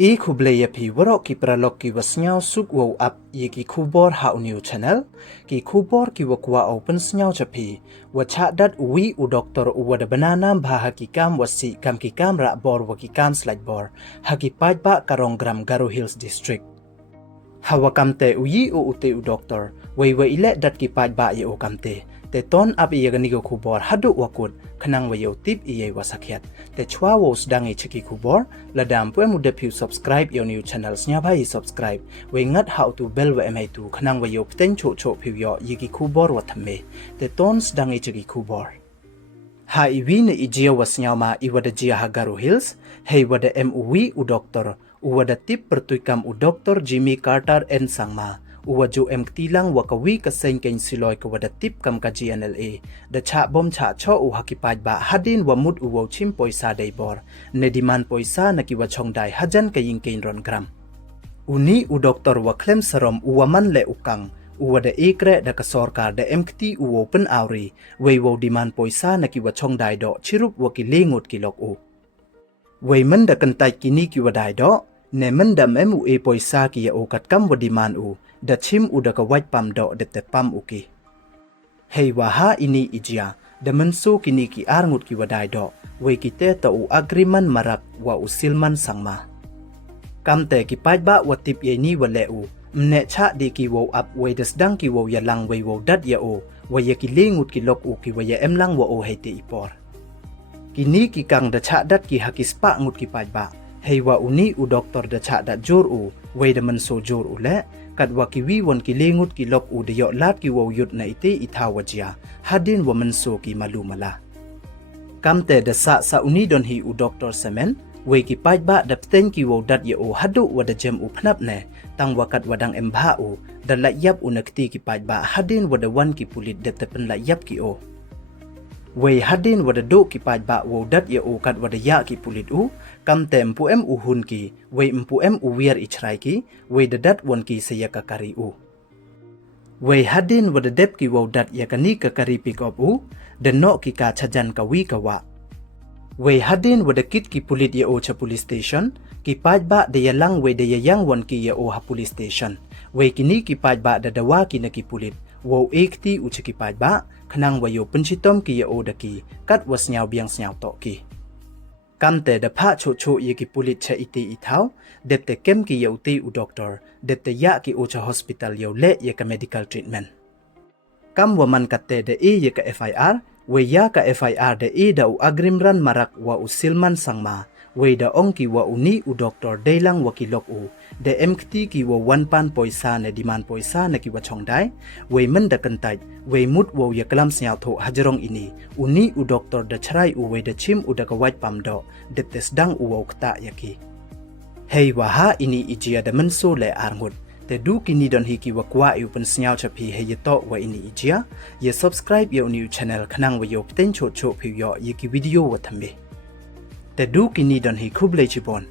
E kublaya pi warok ki pralok ki wasnyaw suk wow up ye ki kubor ha new channel ki kubor ki wakwa open snyaw chapi wacha dat wi u doktor u wada banana bha hakikam wasi kam ki kamra bor wa ki kam slide bor haki ba karong gram Garo Hills district hawakamte uyi u ute u doktor wei ile dat ki ba ye o kamte te ton up ye ganigo kubor hadu wakut khanang wayo tip iye wasakhyat te chwa wo sdangi chiki kubor ladam pwe mude phu subscribe your new channels nya bhai subscribe we ngat how to bell wa mai tu khanang wayo pten cho phu yo yigi kubor wa thamme te ton sdangi chiki kubor ha iwi ne ijia wasnya ma iwada jia ha Garo Hills hei wada MUV u doktor uwada tip pertuikam u doktor Jimmy Carter en sangma uwaju tilang wakawi kaseng ken siloy ka wada tip kam ka GNLA da cha bom cha cho u hakipaj ba hadin wamut uwo chim poisa dei bor ne diman poisa na ki wachong dai hajan ka yingkein ron gram uni u doktor wa klem sarom uwaman le ukang uwada ekre da ka sorkar da uwo pen auri weiwo diman poisa na ki wachong dai do chirup wakilengut kilok u weiman da kantai kini ki wadai do ne mendam MUA poisa ki ya okat kam wadiman u da chim u da ka wait PamDoh de te pam uki hei waha ini ijia da mensu kini ki Ar-ngut ki wadai do wei kite ta u agreement marak wa usilman sangma kamte ki ba watip ye ni wale u mne cha di ki wo up wei dasdang ki wo ya lang wei wo dat ya o wei ya ki lengut ki lok u ki wei ya emlang wo o hete ipor kini ki kang da cha dat ki hakispa ngut ki ba hei wa uni u doktor da cha dat jur u wei da menso jur u le kat wa ki wi won ki lengut ki lok u de yo lat ki wo yut na ite itawajia hadin wa menso ki malumala kamte da sa uni don hi u doktor semen wei ki ba da pten ki wo dat ye o hadu wa da jem u phnap ne tang wakat wadang embha u da la yap u nakti ki ba hadin wa da wan ki pulit de tepen la yap ki o wei hadin wada do ki ba wo dat ye o kat wada ya ki pulit u kam tempu u hun ki wei u wiar ichrai ki wei da dat won ki se ya kakari u wei hadin wada dep ki wo dat ya kani kakari pick up u de no ki ka chajan ka wi ka wa wei hadin wada kit ki pulit ye o cha police station ki ba de ya lang wei de ya yang won ki ye o ha police station wei kini ki ba da dawa ki na ki pulit wo ekti u cha ki ba khanang wayo penchitom ki ye o da ki kat wasnyaw biang snyaw to ki kamte da pha cho ye ki pulit cha ite ithau depte kem ki ye uti u doctor depte ya ki o cha hospital yo le ye ka medical treatment kam waman katte de e ye ka FIR we ya ka FIR de e da u agrimran marak wa usilman sangma we da ongki wa uni u doctor deilang wakilok u de ki wa wanpan poisa ne diman poisa na ki wa chongdai we men da kantai we mut wo ya kalam syaw tho hajarong ini uni u doctor da chrai u we da chim u da ka wait PamDoh de tesdang u wo kta yaki hei waha ini ijia da menso le Ar-ngut te du kini don hi ki wa kwa u pen syaw chapi he ye to wa ini ijia ye subscribe your new channel khanang wa yo pten cho phi yo ye ki video wa thambe te du kini don hi khuble chipon